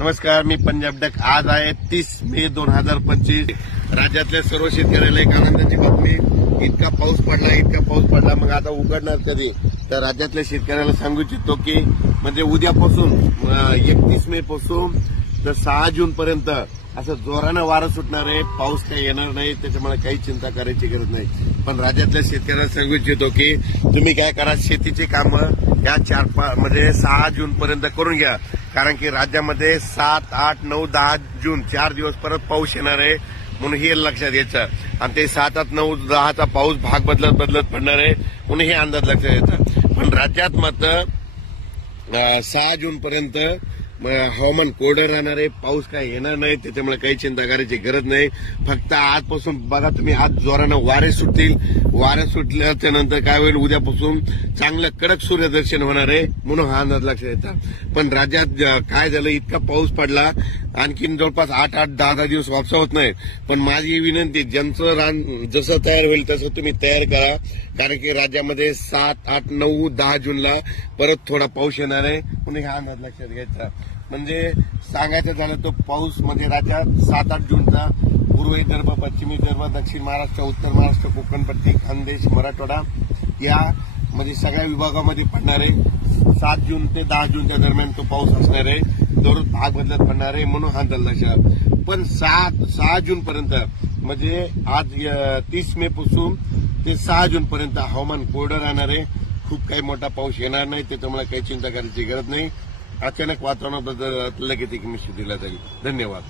नमस्कार, मी पंजाब डक। आज आहे 30 मे 2025। राज्यातल्या सर्व शेतकऱ्याला एक आनंदाची बातमी, इतका पाऊस पडला। मग आता उघडणार कधी? तर राज्यातल्या शेतकऱ्याला सांगू इच्छितो की म्हणजे उद्यापासून 31 मे पासून तर 6 जून पर्यंत असं जोरानं वारं सुटणार आहे। पाऊस काही येणार नाही, त्याच्यामुळे काही चिंता करायची गरज नाही। पण राज्यातल्या शेतकऱ्याला सांगू इच्छितो की तुम्ही काय करा, शेतीची कामं या 6 जून पर्यंत करून घ्या, कारण की राज्यामध्ये 7, 8, 9, 10 जून 4 दिवस परत पाऊस येणार आहे। म्हणून हे लक्षात घ्यायचं, आणि ते 7, 8, 9, 10चा पाऊस भाग बदलत पडणार आहे, म्हणून हे अंदाज लक्षात घ्यायचा। पण राज्यात मात्र 6 जून पर्यंत हवामान कोरडं राहणार आहे, पाऊस काही येणार नाही, त्याच्यामुळे काही चिंता करायची गरज नाही। फक्त आजपासून बघा तुम्ही, आज जोरानं वारे सुटतील। वारे सुटल्याच्या नंतर काय होईल, उद्यापासून चांगलं कडक सूर्यदर्शन होणार आहे, म्हणून हा अंदाज लक्षात घ्यायचा। पण राज्यात काय झालं, इतका पाऊस पडला, आणखीन जवळपास 8, 10 दिवस वापसा होत नाही। पण माझी विनंती, ज्यांचं रान जसं तयार होईल तसं तुम्ही तयार करा, कारण की राज्यामध्ये 7, 8, 9, 10 जूनला परत थोडा पाऊस येणार आहे, म्हणून हा अंदाज लक्षात घ्यायचा। म्हणजे सांगायचं झालं तो पाऊस म्हणजे राज्यात 7, 8 जूनचा पूर्व विदर्भ, पश्चिम विदर्भ, दक्षिण महाराष्ट्र, उत्तर महाराष्ट्र, कोकणपट्टी, खानदेश, मराठवाडा या म्हणजे सगळ्या विभागामध्ये पडणार आहे। 7 जून ते 10 जूनच्या दरम्यान तो पाऊस असणार आहे, दररोज भाग बदलत पडणार आहे, म्हणून हा अंदाज लक्षात। पण 6 जून पर्यंत म्हणजे आज 30 मे पासून ते 6 जून पर्यंत हवामान कोरडं राहणार आहे, खूप काही मोठा पाऊस येणार नाही, त्याच्यामुळे काही चिंता करायची गरज नाही। अचानक वातावरणात बदल लगेच एक निश्चित दिला जाईल। धन्यवाद।